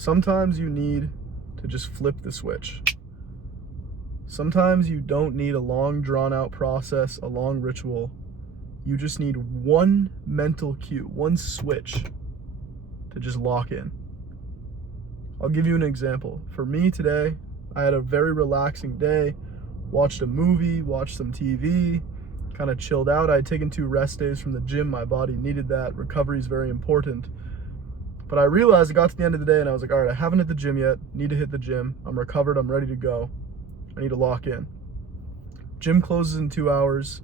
Sometimes you need to just flip the switch. Sometimes you don't need a long drawn out process, a long ritual. You just need one mental cue, one switch to just lock in. I'll give you an example. For me today, I had a very relaxing day, watched a movie, watched some TV, kind of chilled out. I had taken 2 rest days from the gym. My body needed that. Recovery is very important. But I realized I got to the end of the day and I was like, all right, I haven't hit the gym yet. Need to hit the gym. I'm recovered. I'm ready to go. I need to lock in. Gym closes in 2 hours.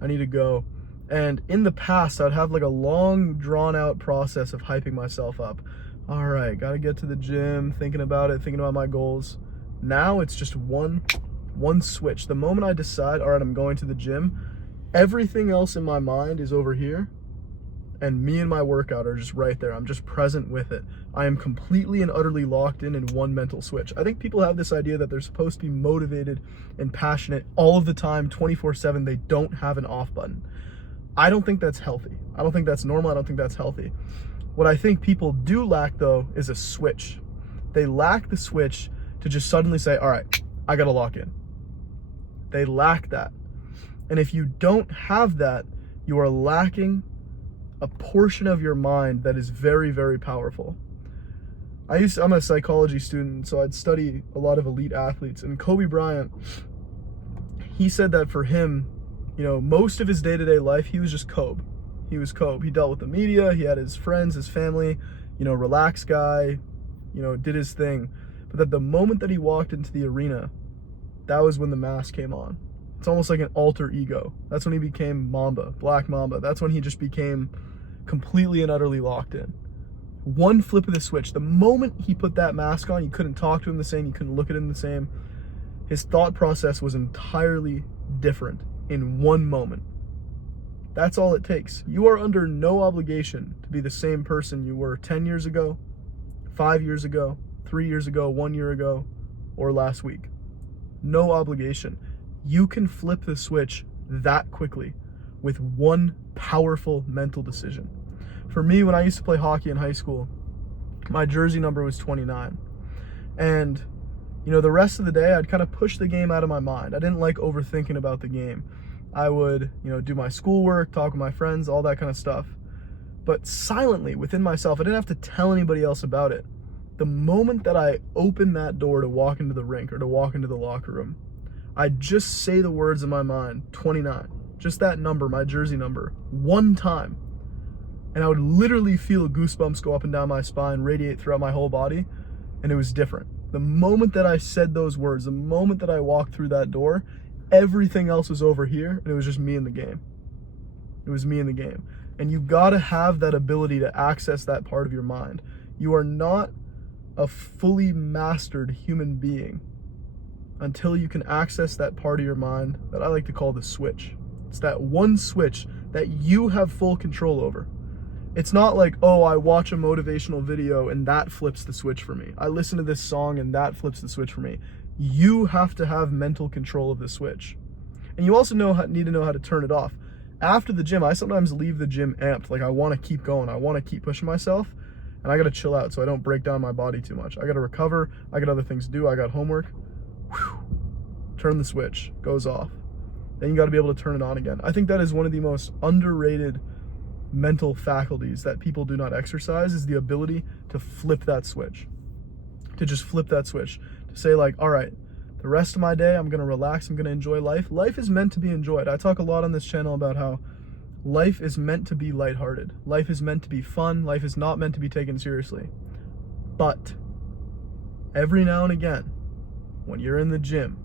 I need to go. And in the past, I'd have like a long, drawn out process of hyping myself up. All right, got to get to the gym, thinking about it, thinking about my goals. Now it's just one switch. The moment I decide, all right, I'm going to the gym, everything else in my mind is over here. And me and my workout are just right there. I'm just present with it. I am completely and utterly locked in one mental switch. I think people have this idea that they're supposed to be motivated and passionate all of the time, 24/7. They don't have an off button. I don't think that's healthy. I don't think that's normal. I don't think that's healthy. What I think people do lack, though, is a switch. They lack the switch to just suddenly say, all right, I got to lock in. They lack that. And if you don't have that, you are lacking a portion of your mind that is very, very powerful. I'm a psychology student, so I'd study a lot of elite athletes. And Kobe Bryant, he said that for him, most of his day-to-day life, he was just Kobe. He was Kobe. He dealt with the media. He had his friends, his family, relaxed guy, did his thing. But that the moment that he walked into the arena, that was when the mask came on. It's almost like an alter ego. That's when he became Mamba, Black Mamba. That's when he just became completely and utterly locked in. One flip of the switch. The moment he put that mask on, you couldn't talk to him the same. You couldn't look at him the same. His thought process was entirely different in one moment. That's all it takes. You are under no obligation to be the same person you were 10 years ago, 5 years ago, 3 years ago, 1 year ago, or last week. No obligation. You can flip the switch that quickly with one powerful mental decision. For me, when I used to play hockey in high school, my jersey number was 29. And, the rest of the day, I'd kind of push the game out of my mind. I didn't like overthinking about the game. I would, do my schoolwork, talk with my friends, all that kind of stuff. But silently, within myself, I didn't have to tell anybody else about it. The moment that I opened that door to walk into the rink or to walk into the locker room, I'd just say the words in my mind, 29, just that number, my jersey number, one time. And I would literally feel goosebumps go up and down my spine, radiate throughout my whole body, and it was different. The moment that I said those words, the moment that I walked through that door, everything else was over here, and it was just me in the game. It was me in the game. And you gotta have that ability to access that part of your mind. You are not a fully mastered human being until you can access that part of your mind that I like to call the switch. It's that one switch that you have full control over. It's not like, oh, I watch a motivational video and that flips the switch for me. I listen to this song and that flips the switch for me. You have to have mental control of the switch. And you also need to know how to turn it off. After the gym, I sometimes leave the gym amped. Like I want to keep going. I want to keep pushing myself. And I got to chill out so I don't break down my body too much. I got to recover. I got other things to do. I got homework. Whew. Turn the switch. Goes off. Then you got to be able to turn it on again. I think that is one of the most underrated mental faculties that people do not exercise, is the ability to flip that switch. To just flip that switch. To say like, all right, the rest of my day, I'm going to relax. I'm going to enjoy life. Life is meant to be enjoyed. I talk a lot on this channel about how life is meant to be lighthearted. Life is meant to be fun. Life is not meant to be taken seriously. But every now and again, when you're in the gym,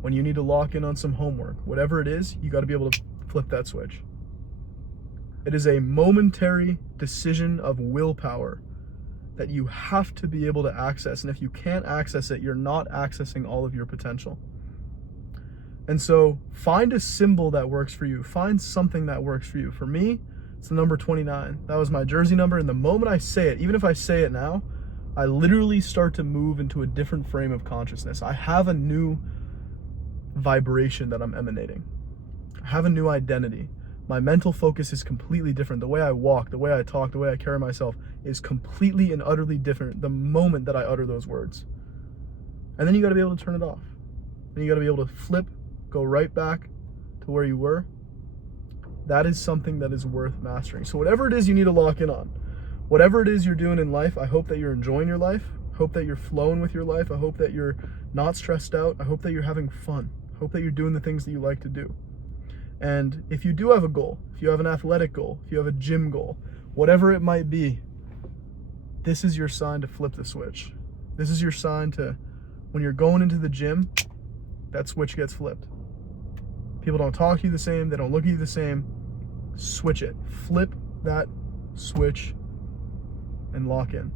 when you need to lock in on some homework, whatever it is, you got to be able to flip that switch. It is a momentary decision of willpower that you have to be able to access. And if you can't access it, you're not accessing all of your potential. And so find a symbol that works for you. Find something that works for you. For me, it's the number 29. That was my jersey number. And the moment I say it, even if I say it now, I literally start to move into a different frame of consciousness. I have a new vibration that I'm emanating. I have a new identity. My mental focus is completely different. The way I walk, the way I talk, the way I carry myself is completely and utterly different the moment that I utter those words. And then you got to be able to turn it off. And you got to be able to flip, go right back to where you were. That is something that is worth mastering. So whatever it is you need to lock in on, whatever it is you're doing in life, I hope that you're enjoying your life. I hope that you're flowing with your life. I hope that you're not stressed out. I hope that you're having fun. I hope that you're doing the things that you like to do. And if you do have a goal, if you have an athletic goal, if you have a gym goal, whatever it might be, this is your sign to flip the switch. This is your sign to, when you're going into the gym, that switch gets flipped. People don't talk to you the same. They don't look at you the same. Switch it. Flip that switch and lock in.